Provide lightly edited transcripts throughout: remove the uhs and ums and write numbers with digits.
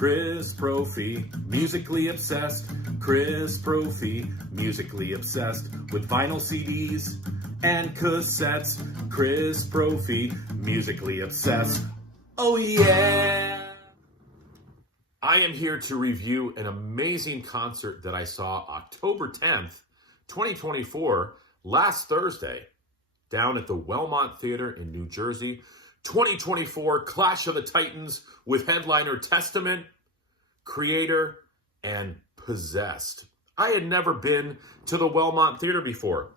Chris Brophy, musically obsessed. Chris Brophy, musically obsessed with vinyl CDs and cassettes. Chris Brophy, musically obsessed. Oh yeah! I am here to review an amazing concert that I saw October 10th, 2024, last Thursday, down at the Wellmont Theater in New Jersey. 2024 Clash of the Titans with headliner Testament, Kreator, and Possessed. I had never been to the Wellmont Theater before,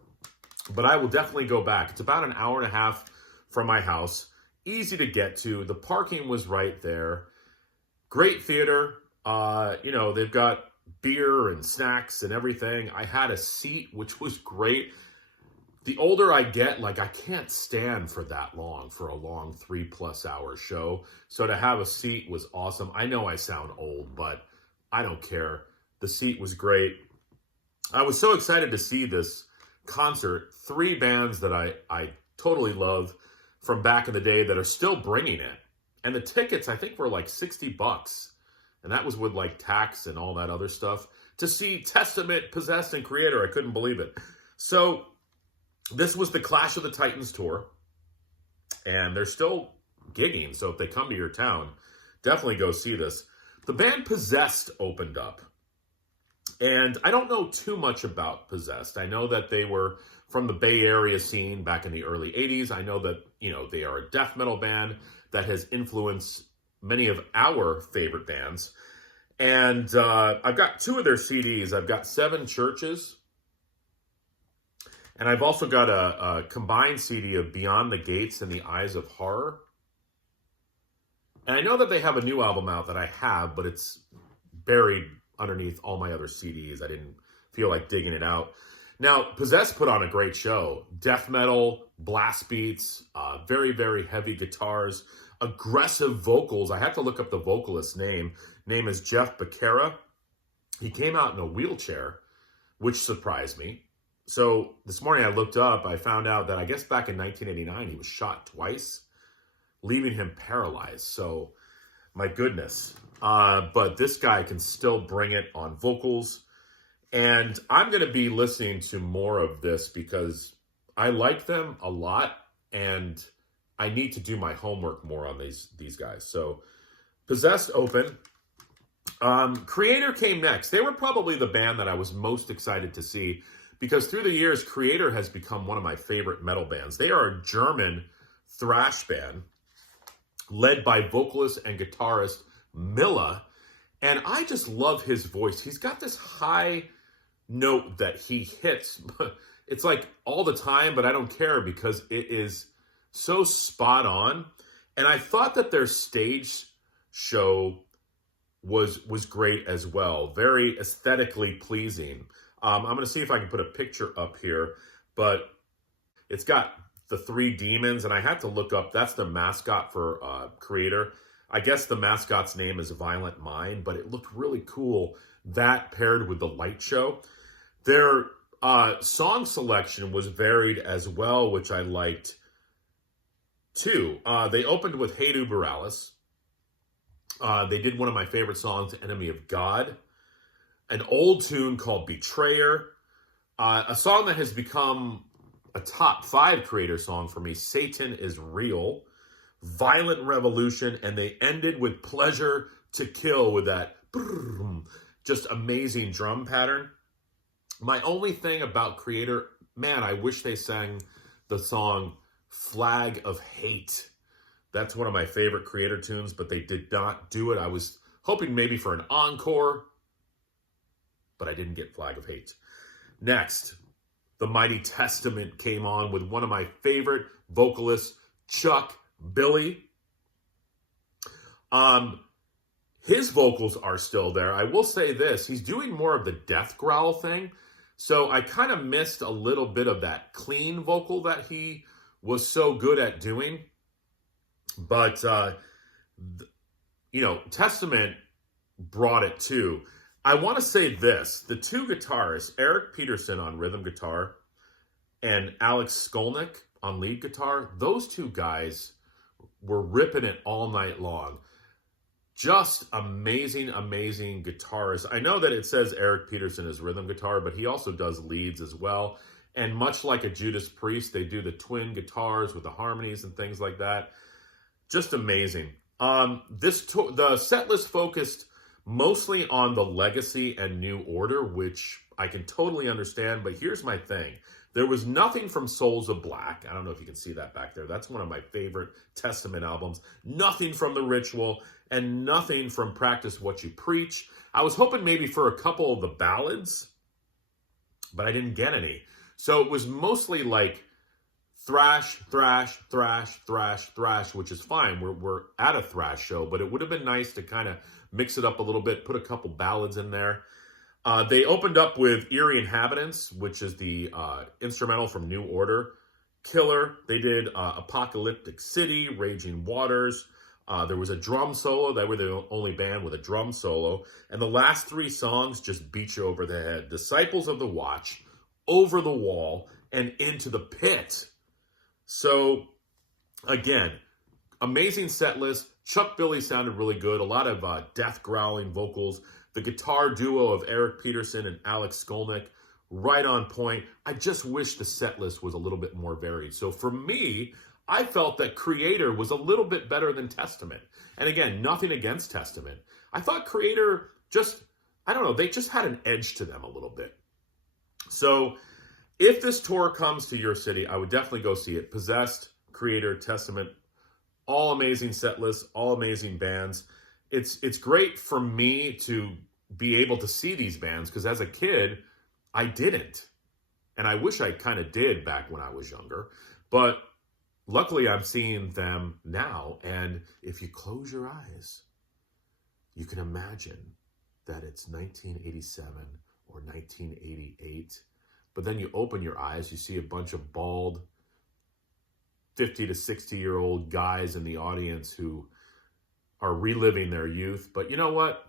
but I will definitely go back. It's about an hour and a half from my house. Easy to get to. The parking was right there. Great theater. They've got beer and snacks and everything. I had a seat, which was great. The older I get, I can't stand for that long, for a long 3+ hour show. So to have a seat was awesome. I know I sound old, but I don't care. The seat was great. I was so excited to see this concert. 3 bands that I totally love from back in the day that are still bringing it. And the tickets, I think, were like $60. And that was with tax and all that other stuff. To see Testament, Possessed, and Kreator, I couldn't believe it. So this was the Clash of the Titans tour, and they're still gigging, so if they come to your town, definitely go see this. The band Possessed opened up, and I don't know too much about Possessed. I know that they were from the Bay Area scene back in the early 80s. I know that, they are a death metal band that has influenced many of our favorite bands, and I've got 2 of their CDs. I've got 7 Churches, and I've also got a combined CD of Beyond the Gates and the Eyes of Horror. And I know that they have a new album out that I have, but it's buried underneath all my other CDs. I didn't feel like digging it out. Now, Possessed put on a great show. Death metal, blast beats, very, very heavy guitars, aggressive vocals. I had to look up the vocalist's name. Name is Jeff Becerra. He came out in a wheelchair, which surprised me. So this morning I looked up, I found out that I guess back in 1989, he was shot twice, leaving him paralyzed. So my goodness. But this guy can still bring it on vocals. And I'm going to be listening to more of this because I like them a lot. And I need to do my homework more on these guys. So Possessed open. Kreator came next. They were probably the band that I was most excited to see, because through the years, Kreator has become one of my favorite metal bands. They are a German thrash band led by vocalist and guitarist Milla. And I just love his voice. He's got this high note that he hits. It's like all the time, but I don't care because it is so spot on. And I thought that their stage show was great as well. Very aesthetically pleasing. I'm going to see if I can put a picture up here, but it's got the 3 demons, and I had to look up, that's the mascot for Kreator. I guess the mascot's name is Violent Mind, but it looked really cool, that paired with the light show. Their song selection was varied as well, which I liked too. They opened with Hey Du Borealis. They did one of my favorite songs, Enemy of God. An old tune called Betrayer, a song that has become a top 5 Kreator song for me, Satan is Real, Violent Revolution, and they ended with Pleasure to Kill with that just amazing drum pattern. My only thing about Kreator, man, I wish they sang the song Flag of Hate. That's one of my favorite Kreator tunes, but they did not do it. I was hoping maybe for an encore, but I didn't get Flag of Hate. Next, the Mighty Testament came on with one of my favorite vocalists, Chuck Billy. His vocals are still there. I will say this, he's doing more of the death growl thing, so I kind of missed a little bit of that clean vocal that he was so good at doing. But, Testament brought it too. I want to say this, the 2 guitarists, Eric Peterson on rhythm guitar and Alex Skolnick on lead guitar, those 2 guys were ripping it all night long. Just amazing, amazing guitarist. I know that it says Eric Peterson is rhythm guitar, but he also does leads as well. And much like a Judas Priest, they do the twin guitars with the harmonies and things like that. Just amazing. The set list focused mostly on the Legacy and New Order, which I can totally understand, but here's my thing. There was nothing from Souls of Black. I don't know if you can see that back there. That's one of my favorite Testament albums. Nothing from The Ritual, and nothing from Practice What You Preach. I was hoping maybe for a couple of the ballads, but I didn't get any. So it was mostly like thrash, thrash, thrash, thrash, thrash, which is fine. We're at a thrash show, but it would have been nice to kind of mix it up a little bit, put a couple ballads in there. They opened up with Eerie Inhabitants, which is the instrumental from New Order. Killer. They did Apocalyptic City, Raging Waters. There was a drum solo. They were the only band with a drum solo. And the last three songs just beat you over the head. Disciples of the Watch, Over the Wall, and Into the Pit. So, again, amazing set list. Chuck Billy sounded really good. A lot of death growling vocals. The guitar duo of Eric Peterson and Alex Skolnick, right on point. I just wish the set list was a little bit more varied. So for me, I felt that Kreator was a little bit better than Testament. And again, nothing against Testament. I thought Kreator just, I don't know, they just had an edge to them a little bit. So if this tour comes to your city, I would definitely go see it. Possessed, Kreator, Testament, all amazing set lists, all amazing bands. It's great for me to be able to see these bands because as a kid, I didn't. And I wish I kind of did back when I was younger. But luckily, I'm seeing them now. And if you close your eyes, you can imagine that it's 1987 or 1988. But then you open your eyes, you see a bunch of bald 50 to 60-year-old guys in the audience who are reliving their youth. But you know what?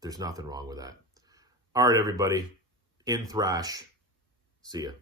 There's nothing wrong with that. All right, everybody. In thrash. See ya.